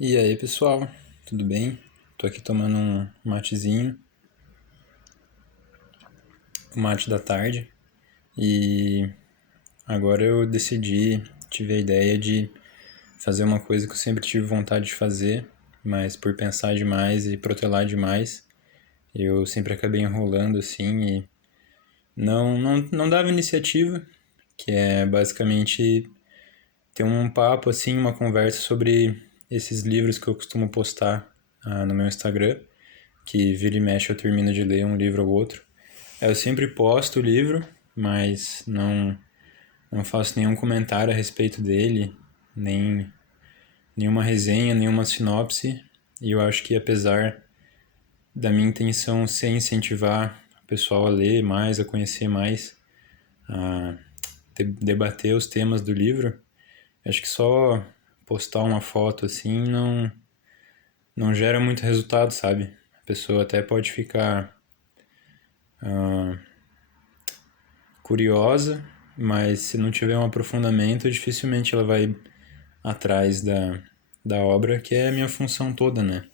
E aí, pessoal, tudo bem? Tô aqui tomando um matezinho, o mate da tarde, e agora eu decidi, tive a ideia de fazer uma coisa que eu sempre tive vontade de fazer, mas por pensar demais e protelar demais, eu sempre acabei enrolando assim e não dava iniciativa, que é basicamente ter um papo assim, uma conversa sobre esses livros que eu costumo postar no meu Instagram, que vira e mexe eu termino de ler um livro ou outro. Eu sempre posto o livro, mas não faço nenhum comentário a respeito dele, nem nenhuma resenha, nenhuma sinopse. E eu acho que apesar da minha intenção ser incentivar o pessoal a ler mais, a conhecer mais, a debater os temas do livro, acho que só postar uma foto assim não gera muito resultado, sabe? A pessoa até pode ficar curiosa, mas se não tiver um aprofundamento, dificilmente ela vai atrás da obra, que é a minha função toda, né?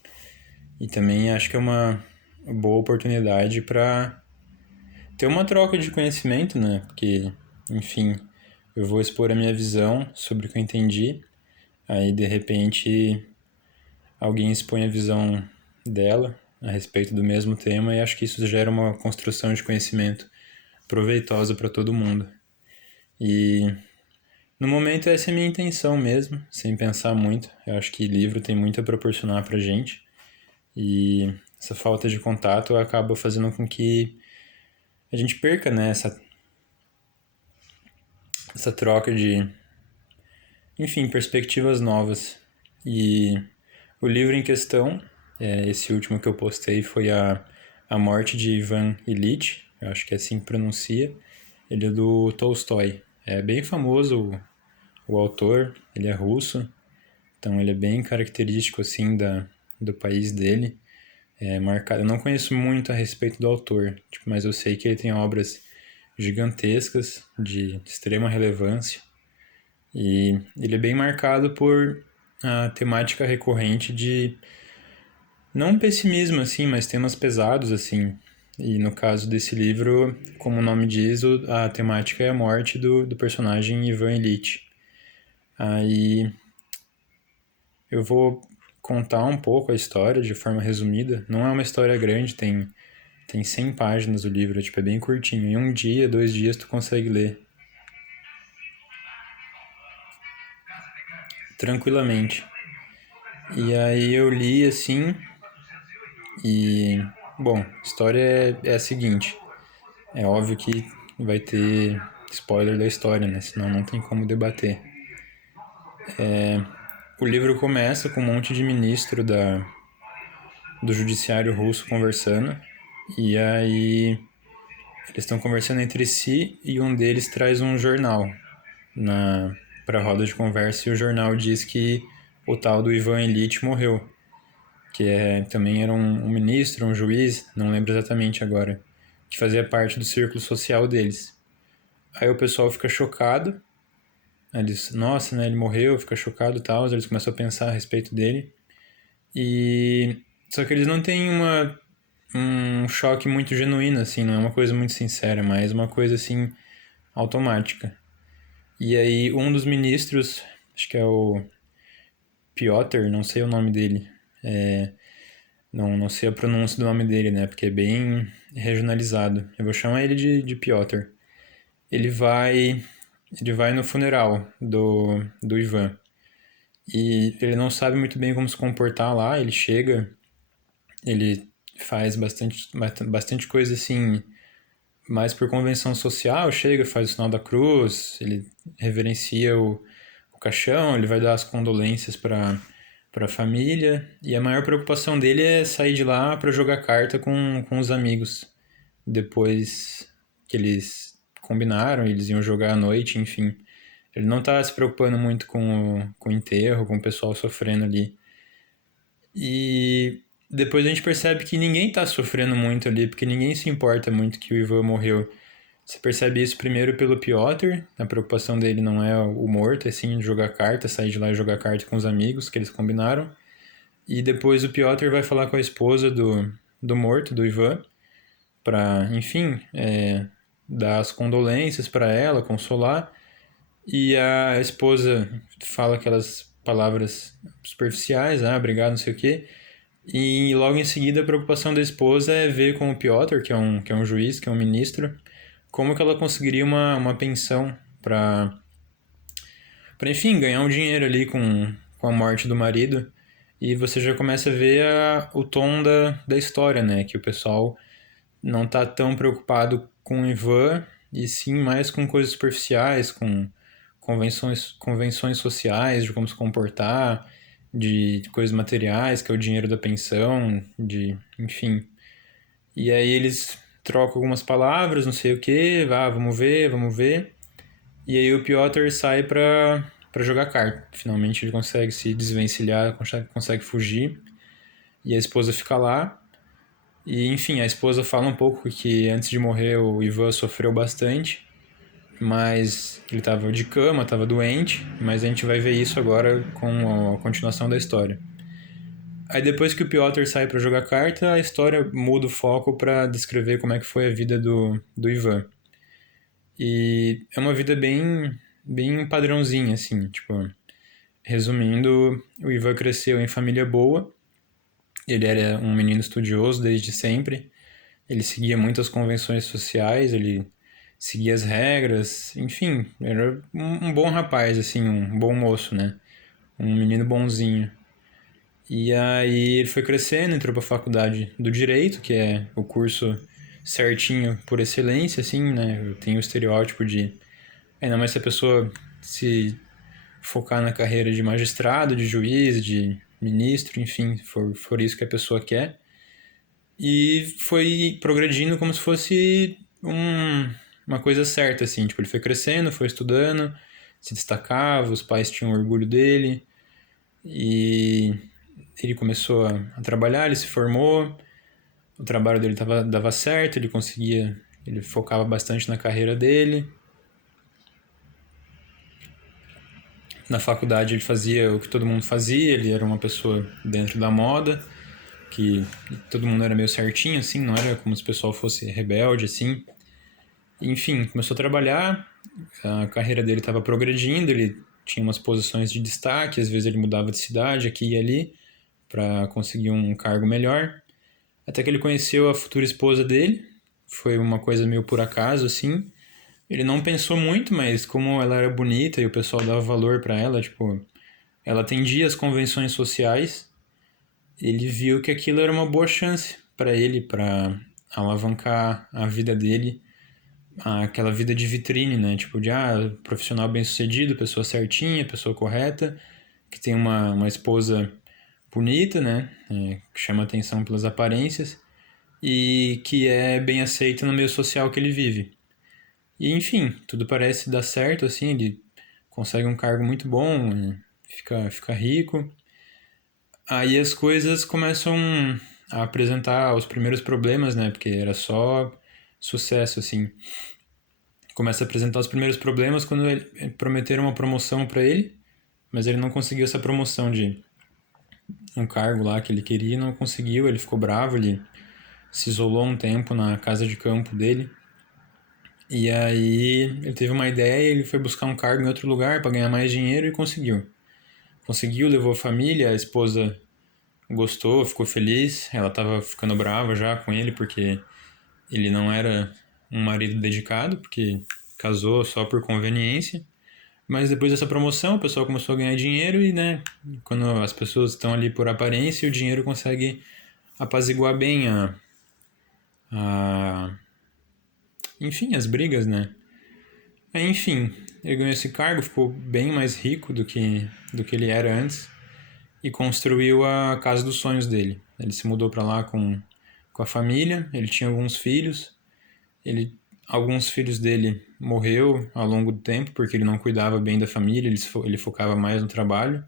E também acho que é uma boa oportunidade para ter uma troca de conhecimento, né? Porque, enfim, eu vou expor a minha visão sobre o que eu entendi, aí de repente alguém expõe a visão dela a respeito do mesmo tema e acho que isso gera uma construção de conhecimento proveitosa para todo mundo. E no momento essa é a minha intenção mesmo, sem pensar muito. Eu acho que livro tem muito a proporcionar pra gente. E essa falta de contato acaba fazendo com que a gente perca, né, essa troca de, enfim, perspectivas novas. E o livro em questão, esse último que eu postei, foi a Morte de Ivan Ilitch, eu acho que é assim que pronuncia. Ele é do Tolstói. É bem famoso o autor, ele é russo, então ele é bem característico assim do país dele. Marcado. Eu não conheço muito a respeito do autor, tipo, mas eu sei que ele tem obras gigantescas de extrema relevância e ele é bem marcado por a temática recorrente de não pessimismo assim, mas temas pesados assim. E no caso desse livro, como o nome diz, a temática é a morte do personagem Ivan Ilitch. Aí eu vou contar um pouco a história de forma resumida. Não é uma história grande, tem 100 páginas o livro, tipo, é bem curtinho. Em um dia, 2 dias, tu consegue ler tranquilamente. E aí eu li assim, e. Bom, a história é a seguinte: é óbvio que vai ter spoiler da história, né? Senão não tem como debater. O livro começa com um monte de ministro do judiciário russo conversando, e aí eles estão conversando entre si e um deles traz um jornal na para a roda de conversa e o jornal diz que o tal do Ivan Ilitch morreu, que também era um ministro, um juiz, não lembro exatamente agora, que fazia parte do círculo social deles. Aí o pessoal fica chocado, eles, nossa, né, ele morreu, fica chocado e tal, eles começam a pensar a respeito dele, e só que eles não têm um choque muito genuíno, assim, não é uma coisa muito sincera, mas uma coisa, assim, automática. E aí um dos ministros, acho que é o Piotr, não sei o nome dele, não sei a pronúncia do nome dele, né, porque é bem regionalizado. Eu vou chamar ele de Piotr. Ele vai, ele vai no funeral do Ivan. E ele não sabe muito bem como se comportar lá, ele chega, ele faz bastante coisa assim, mais por convenção social, chega, faz o sinal da cruz, ele reverencia o caixão, ele vai dar as condolências para a família, e a maior preocupação dele é sair de lá para jogar carta com os amigos. Depois que eles combinaram, eles iam jogar à noite, enfim. Ele não tá se preocupando muito com o enterro, com o pessoal sofrendo ali. E depois a gente percebe que ninguém tá sofrendo muito ali, porque ninguém se importa muito que o Ivan morreu. Você percebe isso primeiro pelo Piotr, a preocupação dele não é o morto, é sim jogar carta, sair de lá e jogar carta com os amigos que eles combinaram. E depois o Piotr vai falar com a esposa do morto, do Ivan, para, enfim, dar as condolências para ela, consolar. E a esposa fala aquelas palavras superficiais, obrigado, não sei o quê. E logo em seguida a preocupação da esposa é ver com o Piotr, que é um juiz, que é um ministro, como que ela conseguiria uma pensão para enfim, ganhar um dinheiro ali com a morte do marido. E você já começa a ver o tom da história, né? Que o pessoal não tá tão preocupado com o Ivan, e sim mais com coisas superficiais, com convenções sociais de como se comportar, de coisas materiais, que é o dinheiro da pensão, enfim. E aí eles trocam algumas palavras, não sei o que, vamos ver, vamos ver. E aí o Piotr sai pra jogar carta. Finalmente ele consegue se desvencilhar, consegue fugir. E a esposa fica lá. E enfim, a esposa fala um pouco que antes de morrer o Ivan sofreu bastante, mas ele estava de cama, estava doente, mas a gente vai ver isso agora com a continuação da história. Aí depois que o Piotr sai para jogar carta, a história muda o foco para descrever como é que foi a vida do Ivan. E é uma vida bem padrãozinha, assim, tipo, resumindo, o Ivan cresceu em família boa, ele era um menino estudioso desde sempre, ele seguia muitas convenções sociais, ele seguia as regras, enfim, era um bom rapaz, assim, um bom moço, né? Um menino bonzinho. E aí ele foi crescendo, entrou para a faculdade do Direito, que é o curso certinho por excelência, assim, né? Tem o estereótipo de... Ainda mais se a pessoa se focar na carreira de magistrado, de juiz, de ministro, enfim, for isso que a pessoa quer. E foi progredindo como se fosse uma coisa certa, assim. Tipo, ele foi crescendo, foi estudando, se destacava, os pais tinham orgulho dele. E ele começou a trabalhar, ele se formou, o trabalho dele dava certo, ele focava bastante na carreira dele. Na faculdade ele fazia o que todo mundo fazia, ele era uma pessoa dentro da moda, que todo mundo era meio certinho, assim, não era como se o pessoal fosse rebelde, assim. Enfim, começou a trabalhar, a carreira dele estava progredindo, ele tinha umas posições de destaque, às vezes ele mudava de cidade aqui e ali para conseguir um cargo melhor. Até que ele conheceu a futura esposa dele, foi uma coisa meio por acaso, assim. Ele não pensou muito, mas como ela era bonita e o pessoal dava valor para ela, tipo, ela atendia as convenções sociais, ele viu que aquilo era uma boa chance para ele, para alavancar a vida dele, aquela vida de vitrine, né? Tipo, de profissional bem-sucedido, pessoa certinha, pessoa correta, que tem uma esposa bonita, né? Que chama atenção pelas aparências e que é bem aceita no meio social que ele vive. E enfim, tudo parece dar certo, assim, ele consegue um cargo muito bom, fica rico. Aí as coisas começam a apresentar os primeiros problemas, né? Porque era só sucesso, assim. Começa a apresentar os primeiros problemas quando prometeram uma promoção para ele, mas ele não conseguiu essa promoção de um cargo lá que ele queria, não conseguiu, ele ficou bravo, ele se isolou um tempo na casa de campo dele. E aí ele teve uma ideia, ele foi buscar um cargo em outro lugar para ganhar mais dinheiro e conseguiu. Conseguiu, levou a família, a esposa gostou, ficou feliz. Ela estava ficando brava já com ele porque ele não era um marido dedicado, porque casou só por conveniência. Mas depois dessa promoção, o pessoal começou a ganhar dinheiro e, né, quando as pessoas estão ali por aparência, o dinheiro consegue apaziguar bem a enfim, as brigas, né? Enfim, ele ganhou esse cargo, ficou bem mais rico do que ele era antes e construiu a casa dos sonhos dele. Ele se mudou para lá com a família, ele tinha alguns filhos, alguns filhos dele morreu ao longo do tempo porque ele não cuidava bem da família, ele focava mais no trabalho.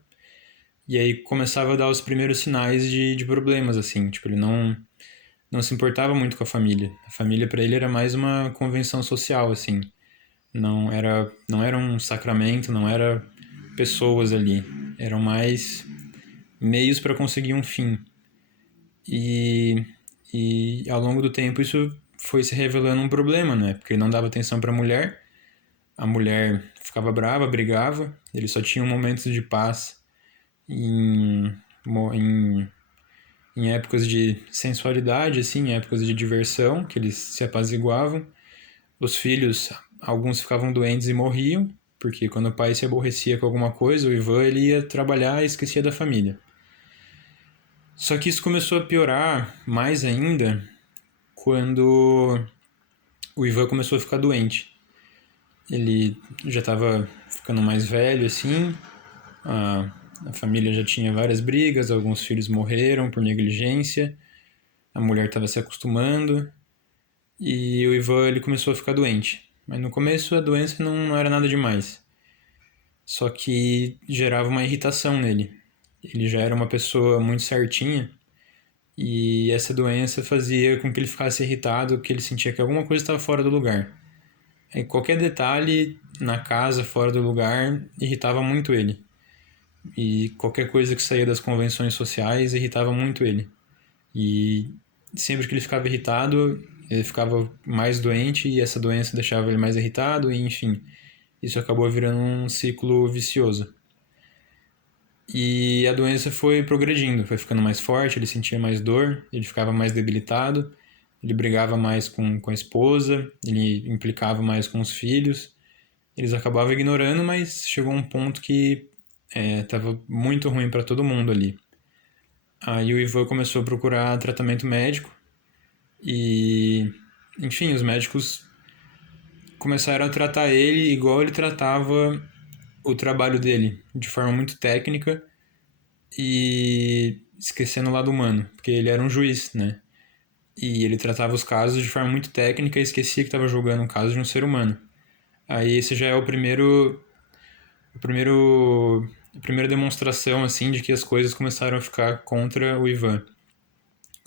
E aí começava a dar os primeiros sinais de problemas, assim, tipo, ele não se importava muito com a família. A família para ele era mais uma convenção social, assim. Não era um sacramento, não era pessoas ali. Eram mais meios para conseguir um fim. E ao longo do tempo isso foi se revelando um problema, né? Porque ele não dava atenção para a mulher ficava brava, brigava, ele só tinha momentos de paz em, em, em épocas de sensualidade, assim, em épocas de diversão, que eles se apaziguavam. Os filhos, alguns ficavam doentes e morriam, porque quando o pai se aborrecia com alguma coisa, o Ivan ele ia trabalhar e esquecia da família. Só que isso começou a piorar mais ainda quando o Ivan começou a ficar doente. Ele já estava ficando mais velho, assim, a família já tinha várias brigas, alguns filhos morreram por negligência, a mulher estava se acostumando e o Ivan ele começou a ficar doente. Mas no começo a doença não era nada demais, só que gerava uma irritação nele. Ele já era uma pessoa muito certinha e essa doença fazia com que ele ficasse irritado, que ele sentia que alguma coisa estava fora do lugar. Aí qualquer detalhe na casa fora do lugar irritava muito ele. E qualquer coisa que saía das convenções sociais irritava muito ele. E sempre que ele ficava irritado, ele ficava mais doente e essa doença deixava ele mais irritado e enfim, isso acabou virando um ciclo vicioso. E a doença foi progredindo, foi ficando mais forte, ele sentia mais dor, ele ficava mais debilitado, ele brigava mais com a esposa, ele implicava mais com os filhos. Eles acabavam ignorando, mas chegou um ponto que estava muito ruim para todo mundo ali. Aí o Ivan começou a procurar tratamento médico e, enfim, os médicos começaram a tratar ele igual ele tratava o trabalho dele, de forma muito técnica e esquecendo o lado humano, porque ele era um juiz, né? E ele tratava os casos de forma muito técnica e esquecia que estava julgando um caso de um ser humano. Aí esse já é a primeira demonstração assim de que as coisas começaram a ficar contra o Ivan.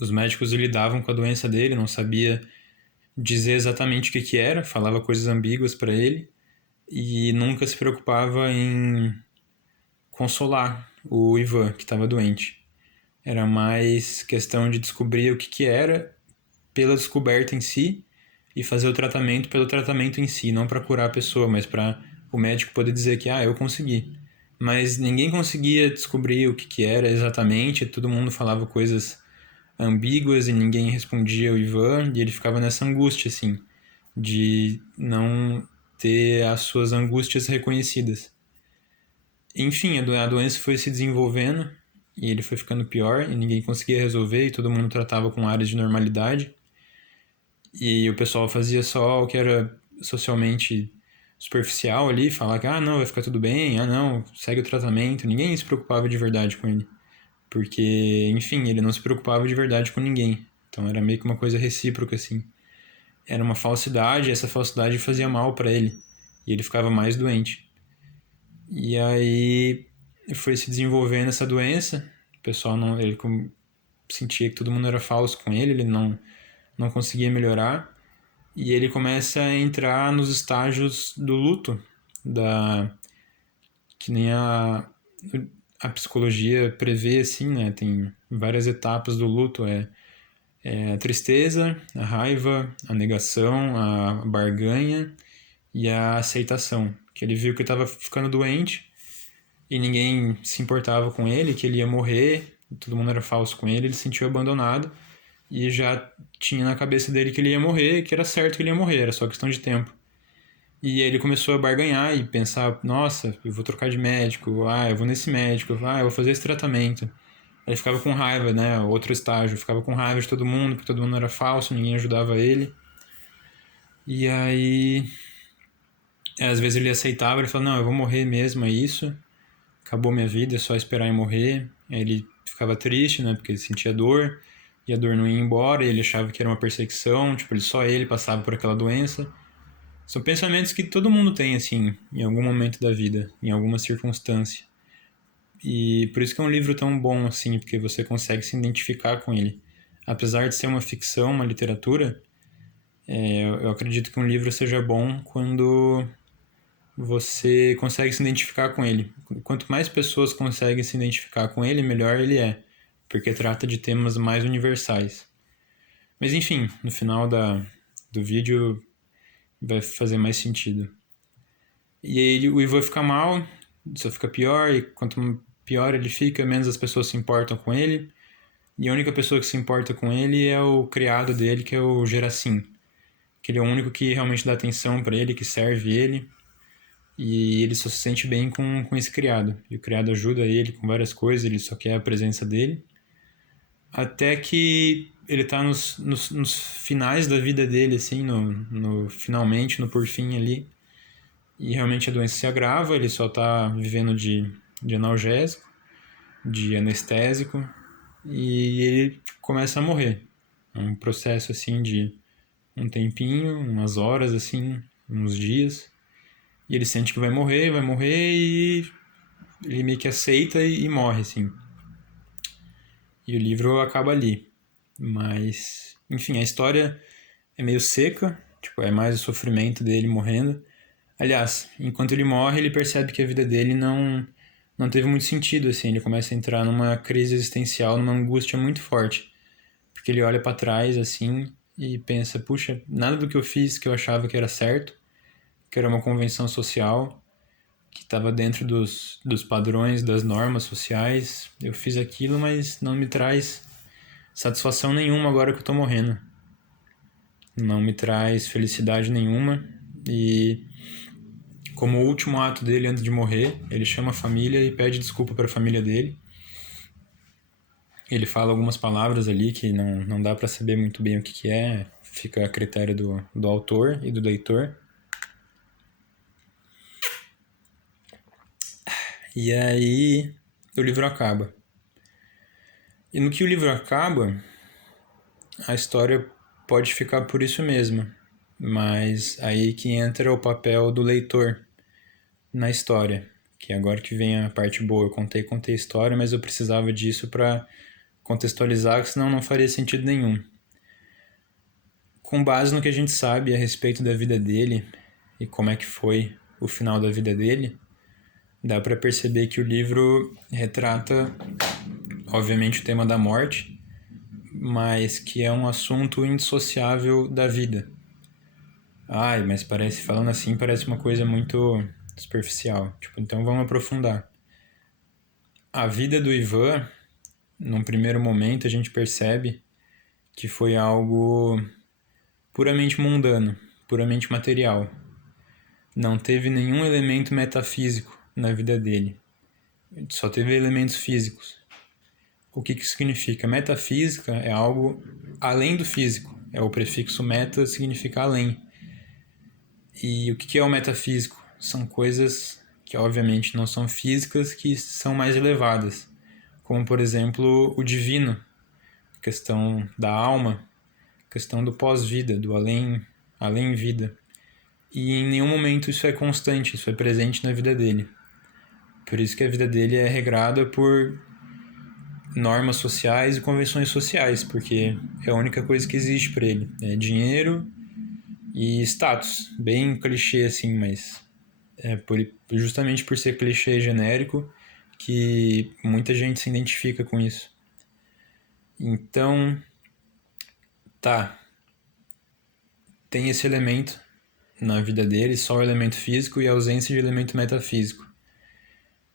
Os médicos lidavam com a doença dele, não sabia dizer exatamente o que era, falava coisas ambíguas para ele e nunca se preocupava em consolar o Ivan, que estava doente. Era mais questão de descobrir o que era pela descoberta em si e fazer o tratamento pelo tratamento em si, não para curar a pessoa, mas para o médico poder dizer que eu consegui. Mas ninguém conseguia descobrir o que era exatamente, todo mundo falava coisas ambíguas e ninguém respondia o Ivan, e ele ficava nessa angústia, assim, de não ter as suas angústias reconhecidas. Enfim, a doença foi se desenvolvendo e ele foi ficando pior e ninguém conseguia resolver e todo mundo tratava com áreas de normalidade. E o pessoal fazia só o que era socialmente superficial ali, falar que não, vai ficar tudo bem, não, segue o tratamento. Ninguém se preocupava de verdade com ele. Porque, enfim, ele não se preocupava de verdade com ninguém. Então era meio que uma coisa recíproca, assim. Era uma falsidade, e essa falsidade fazia mal para ele. E ele ficava mais doente. E aí foi se desenvolvendo essa doença. O pessoal não, ele sentia que todo mundo era falso com ele não conseguia melhorar. E ele começa a entrar nos estágios do luto, que nem a psicologia prevê, assim, né? Tem várias etapas do luto, a tristeza, a raiva, a negação, a barganha e a aceitação. Que ele viu que estava ficando doente e ninguém se importava com ele, que ele ia morrer, todo mundo era falso com ele, ele se sentiu abandonado e já tinha na cabeça dele que ele ia morrer, que era certo que ele ia morrer, era só questão de tempo. E aí ele começou a barganhar e pensar, nossa, eu vou trocar de médico, eu vou nesse médico, eu vou fazer esse tratamento. Aí ficava com raiva, né, outro estágio, ficava com raiva de todo mundo, porque todo mundo era falso, ninguém ajudava ele. E aí, às vezes ele aceitava, ele falava, não, eu vou morrer mesmo, é isso, acabou minha vida, é só esperar em morrer. Aí ele ficava triste, né, porque ele sentia dor, e a dor não ia embora, e ele achava que era uma perseguição, tipo, só ele passava por aquela doença. São pensamentos que todo mundo tem, assim, em algum momento da vida, em alguma circunstância. E por isso que é um livro tão bom, assim, porque você consegue se identificar com ele. Apesar de ser uma ficção, uma literatura, eu acredito que um livro seja bom quando você consegue se identificar com ele. Quanto mais pessoas conseguem se identificar com ele, melhor ele é, porque trata de temas mais universais. Mas enfim, no final do vídeo vai fazer mais sentido. E aí o Ivan fica mal, só fica pior, e quanto pior ele fica, menos as pessoas se importam com ele. E a única pessoa que se importa com ele é o criado dele, que é o Geracim. Que ele é o único que realmente dá atenção para ele, que serve ele. E ele só se sente bem com esse criado. E o criado ajuda ele com várias coisas, ele só quer a presença dele. Até que ele tá nos finais da vida dele, assim, no finalmente, no por fim ali. E realmente a doença se agrava, ele só tá vivendo de analgésico, de anestésico, e ele começa a morrer. É um processo assim de um tempinho, umas horas assim, uns dias. E ele sente que vai morrer e ele meio que aceita e morre, assim. E o livro acaba ali. Mas, enfim, a história é meio seca, tipo, é mais o sofrimento dele morrendo. Aliás, enquanto ele morre, ele percebe que a vida dele não teve muito sentido, assim. Ele começa a entrar numa crise existencial, numa angústia muito forte. Porque ele olha para trás, assim, e pensa, puxa, nada do que eu fiz que eu achava que era certo, que era uma convenção social, que estava dentro dos padrões, das normas sociais. Eu fiz aquilo, mas não me traz satisfação nenhuma agora que eu tô morrendo. Não me traz felicidade nenhuma. E como último ato dele antes de morrer, ele chama a família e pede desculpa para a família dele. Ele fala algumas palavras ali que não dá para saber muito bem o que é, fica a critério do autor e do leitor. E aí o livro acaba. E no que o livro acaba, a história pode ficar por isso mesmo, mas aí que entra o papel do leitor na história, que agora que vem a parte boa, eu contei a história, mas eu precisava disso para contextualizar, senão não faria sentido nenhum. Com base no que a gente sabe a respeito da vida dele e como é que foi o final da vida dele, dá para perceber que o livro retrata, obviamente, o tema da morte, mas que é um assunto indissociável da vida. Ai, mas parece, falando assim, parece uma coisa muito superficial. Tipo, então vamos aprofundar. A vida do Ivan, num primeiro momento, a gente percebe que foi algo puramente mundano, puramente material. Não teve nenhum elemento metafísico na vida dele. Só teve elementos físicos. O que isso significa? Metafísica é algo além do físico. É o prefixo meta, significa além. E o que é o metafísico? São coisas que obviamente não são físicas, que são mais elevadas. Como, por exemplo, o divino, a questão da alma, a questão do pós-vida, do além-vida. E em nenhum momento isso é constante, isso é presente na vida dele. Por isso que a vida dele é regrada por normas sociais e convenções sociais, porque é a única coisa que existe para ele. É dinheiro e status. Bem clichê assim, mas é justamente por ser clichê genérico que muita gente se identifica com isso. Então, tá. Tem esse elemento na vida dele, só o elemento físico e a ausência de elemento metafísico.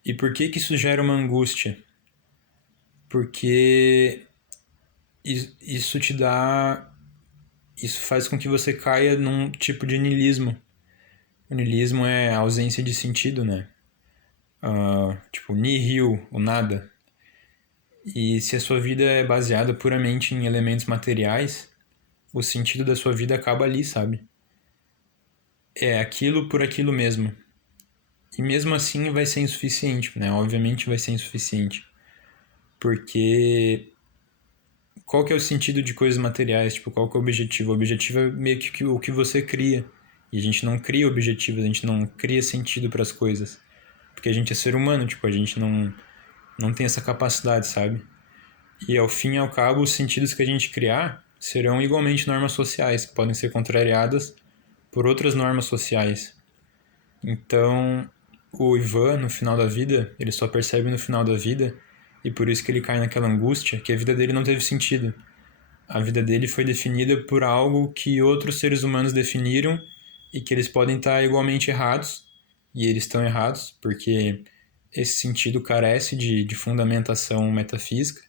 E por que isso gera uma angústia? Porque isso te dá... Isso faz com que você caia num tipo de niilismo. O niilismo é a ausência de sentido, né? Tipo, nihil, o nada. E se a sua vida é baseada puramente em elementos materiais, o sentido da sua vida acaba ali, sabe? É aquilo por aquilo mesmo. E mesmo assim vai ser insuficiente, né? Obviamente vai ser insuficiente. Porque qual que é o sentido de coisas materiais? Tipo, qual que é o objetivo? O objetivo é meio que o que você cria. E a gente não cria objetivos, a gente não cria sentido para as coisas. Porque a gente é ser humano, tipo, a gente não tem essa capacidade, sabe? E ao fim e ao cabo, os sentidos que a gente criar serão igualmente normas sociais, que podem ser contrariadas por outras normas sociais. Então, o Ivan, no final da vida, ele só percebe no final da vida, e por isso que ele cai naquela angústia, que a vida dele não teve sentido. A vida dele foi definida por algo que outros seres humanos definiram e que eles podem estar igualmente errados, e eles estão errados, porque esse sentido carece de fundamentação metafísica,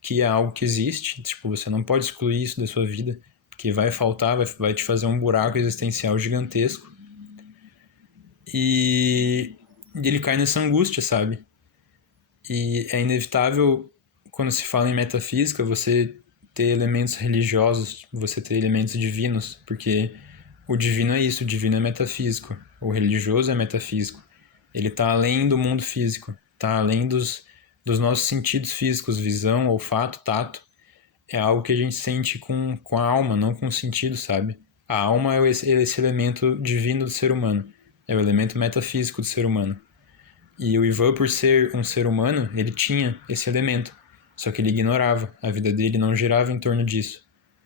que é algo que existe, tipo, você não pode excluir isso da sua vida, porque vai faltar, vai te fazer um buraco existencial gigantesco. E ele cai nessa angústia, sabe? E é inevitável, quando se fala em metafísica, você ter elementos religiosos, você ter elementos divinos, porque o divino é isso, o divino é metafísico, o religioso é metafísico. Ele está além do mundo físico, está além dos nossos sentidos físicos, visão, olfato, tato. É algo que a gente sente com a alma, não com o sentido, sabe? A alma é esse elemento divino do ser humano, é o elemento metafísico do ser humano. E o Ivan, por ser um ser humano, ele tinha esse elemento. Só que ele ignorava. A vida dele não girava em torno disso.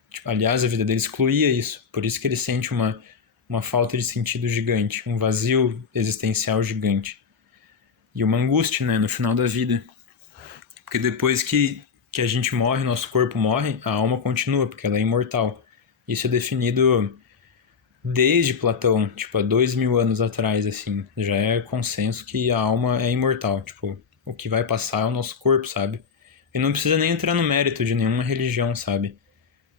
Tipo, aliás, a vida dele excluía isso. Por isso que ele sente uma falta de sentido gigante, um vazio existencial gigante. E uma angústia, né, no final da vida. Porque depois que a gente morre, nosso corpo morre, a alma continua, porque ela é imortal. Isso é definido desde Platão, tipo, há 2000 anos atrás, assim, já é consenso que a alma é imortal, tipo, o que vai passar é o nosso corpo, sabe? E não precisa nem entrar no mérito de nenhuma religião, sabe?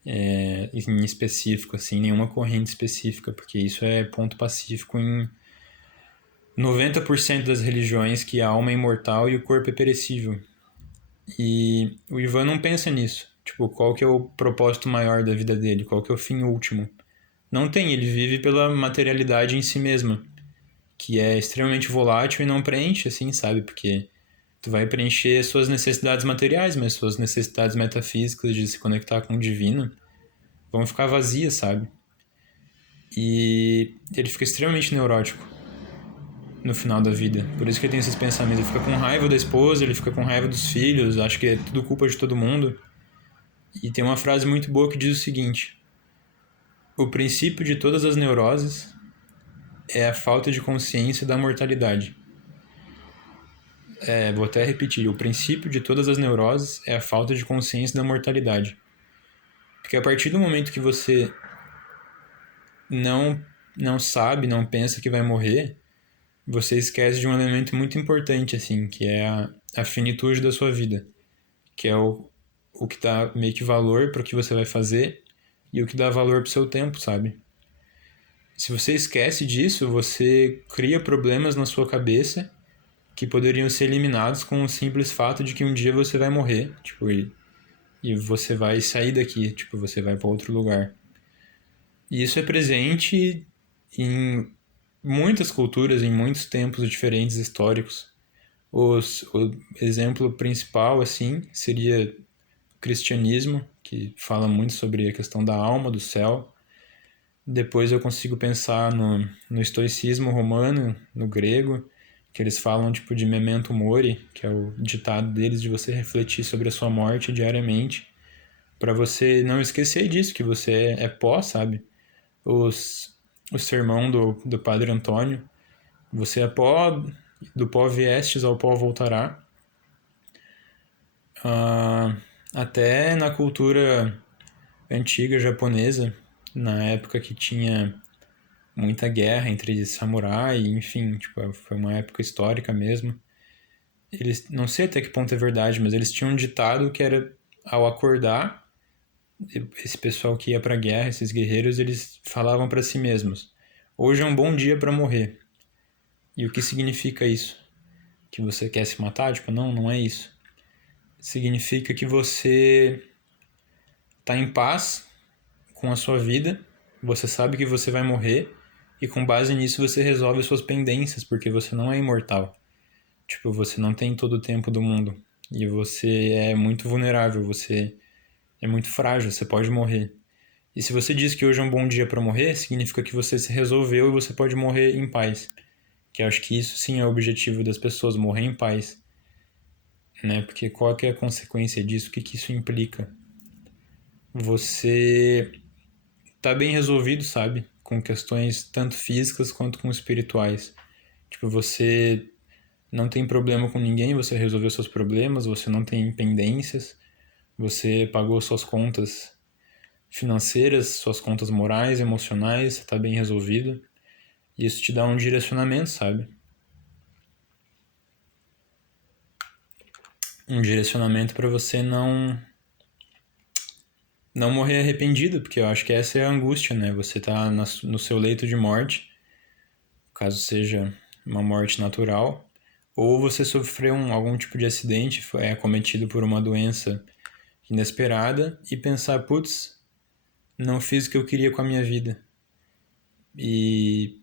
Em específico, assim, nenhuma corrente específica, porque isso é ponto pacífico em 90% das religiões, que a alma é imortal e o corpo é perecível. E o Ivan não pensa nisso. Tipo, qual que é o propósito maior da vida dele? Qual que é o fim último? Não tem, ele vive pela materialidade em si mesma, que é extremamente volátil e não preenche, assim, sabe? Porque tu vai preencher suas necessidades materiais, mas suas necessidades metafísicas de se conectar com o divino vão ficar vazias, sabe? E ele fica extremamente neurótico no final da vida. Por isso que ele tem esses pensamentos. Ele fica com raiva da esposa, ele fica com raiva dos filhos, acha que é tudo culpa de todo mundo. E tem uma frase muito boa que diz o seguinte: o princípio de todas as neuroses é a falta de consciência da mortalidade. Vou até repetir: o princípio de todas as neuroses é a falta de consciência da mortalidade. Porque a partir do momento que você não sabe, não pensa que vai morrer, você esquece de um elemento muito importante, assim, que é a finitude da sua vida, que é o que dá meio que valor para o que você vai fazer e o que dá valor para o seu tempo, sabe? Se você esquece disso, você cria problemas na sua cabeça que poderiam ser eliminados com o simples fato de que um dia você vai morrer, tipo, e você vai sair daqui, tipo, você vai para outro lugar. E isso é presente em muitas culturas, em muitos tempos diferentes históricos. O exemplo principal, assim, seria o cristianismo, que fala muito sobre a questão da alma, do céu. Depois eu consigo pensar no estoicismo romano, no grego, que eles falam tipo de memento mori, que é o ditado deles de você refletir sobre a sua morte diariamente, para você não esquecer disso, que você é pó, sabe? O sermão do Padre Antônio, você é pó, do pó viestes, ao pó voltará. Ah, até na cultura antiga japonesa, na época que tinha muita guerra entre samurai, enfim, tipo, foi uma época histórica mesmo. Eles, não sei até que ponto é verdade, mas eles tinham um ditado que era ao acordar, esse pessoal que ia pra guerra, esses guerreiros, eles falavam para si mesmos: hoje é um bom dia para morrer. E o que significa isso? Que você quer se matar? Tipo, não, não é isso. Significa que você tá em paz com a sua vida, você sabe que você vai morrer e com base nisso você resolve suas pendências, porque você não é imortal. Tipo, você não tem todo o tempo do mundo e você é muito vulnerável, você é muito frágil, você pode morrer. E se você diz que hoje é um bom dia para morrer, significa que você se resolveu e você pode morrer em paz. Que eu acho que isso sim é o objetivo das pessoas, morrer em paz, né? Porque qual que é a consequência disso? O que que isso implica? Você tá bem resolvido, sabe? com questões tanto físicas quanto com espirituais. Tipo, você não tem problema com ninguém, você resolveu seus problemas, você não tem pendências, você pagou suas contas financeiras, suas contas morais, emocionais, você tá bem resolvido. E isso te dá um direcionamento, sabe? Um direcionamento para você não morrer arrependido, porque eu acho que essa é a angústia, né? Você tá no seu leito de morte, caso seja uma morte natural, ou você sofreu algum tipo de acidente, foi acometido por uma doença inesperada e pensar, putz, não fiz o que eu queria com a minha vida. E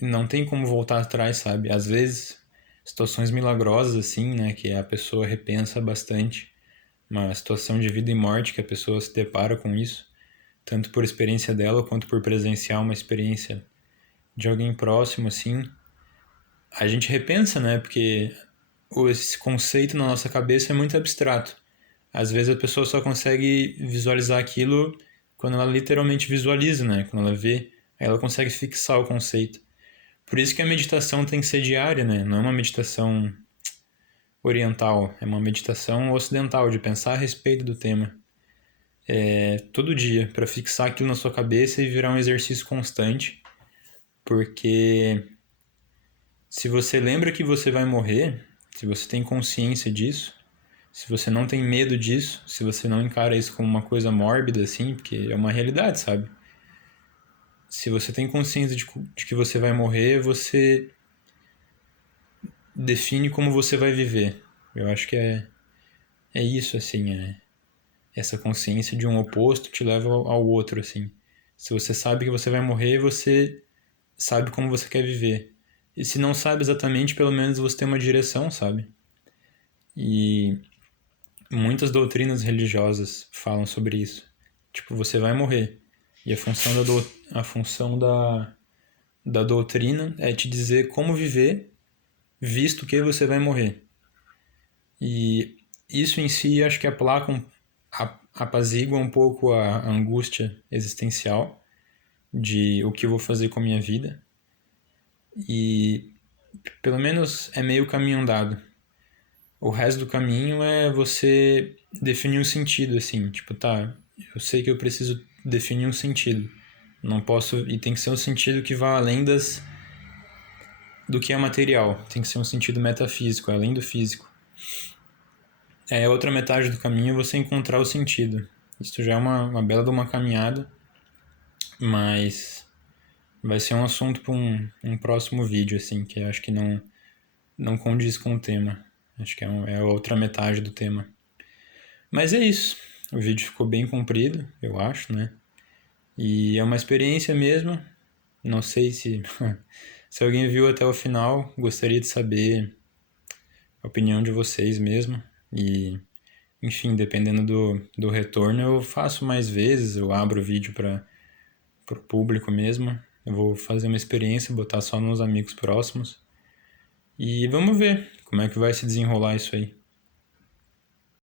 não tem como voltar atrás, sabe? Às vezes, situações milagrosas assim, né, que a pessoa repensa bastante, uma situação de vida e morte que a pessoa se depara com isso, tanto por experiência dela quanto por presenciar uma experiência de alguém próximo assim, a gente repensa, né? Porque esse conceito na nossa cabeça é muito abstrato. Às vezes a pessoa só consegue visualizar aquilo quando ela literalmente visualiza, né? Quando ela vê, aí ela consegue fixar o conceito. Por isso que a meditação tem que ser diária, né? Não é uma meditação oriental, é uma meditação ocidental, de pensar a respeito do tema. Todo dia, para fixar aquilo na sua cabeça e virar um exercício constante, porque se você lembra que você vai morrer, se você tem consciência disso, se você não tem medo disso, se você não encara isso como uma coisa mórbida, assim, porque é uma realidade, sabe? Se você tem consciência de que você vai morrer, você define como você vai viver. Eu acho que é isso, assim, essa consciência de um oposto te leva ao outro, assim. Se você sabe que você vai morrer, você sabe como você quer viver. E se não sabe exatamente, pelo menos você tem uma direção, sabe? E muitas doutrinas religiosas falam sobre isso. Tipo, você vai morrer. E a função da doutrina é te dizer como viver, visto que você vai morrer. E isso em si acho que apazigua um pouco a angústia existencial de o que eu vou fazer com a minha vida. E pelo menos é meio caminho andado. O resto do caminho é você definir um sentido, assim, tipo, tá, eu sei que eu preciso definir um sentido. Não posso, e tem que ser um sentido que vá além do que é material. Tem que ser um sentido metafísico, além do físico. A outra metade do caminho é você encontrar o sentido. Isso já é uma bela de uma caminhada, mas vai ser um assunto para um próximo vídeo, assim, que eu acho que não condiz com o tema. Acho que é a outra metade do tema. Mas é isso. O vídeo ficou bem comprido, eu acho, né? E é uma experiência mesmo. Não sei se, se alguém viu até o final, gostaria de saber a opinião de vocês mesmo. E, enfim, dependendo do retorno, eu faço mais vezes, eu abro o vídeo para o público mesmo. Eu vou fazer uma experiência, botar só nos amigos próximos. E vamos ver como é que vai se desenrolar isso aí.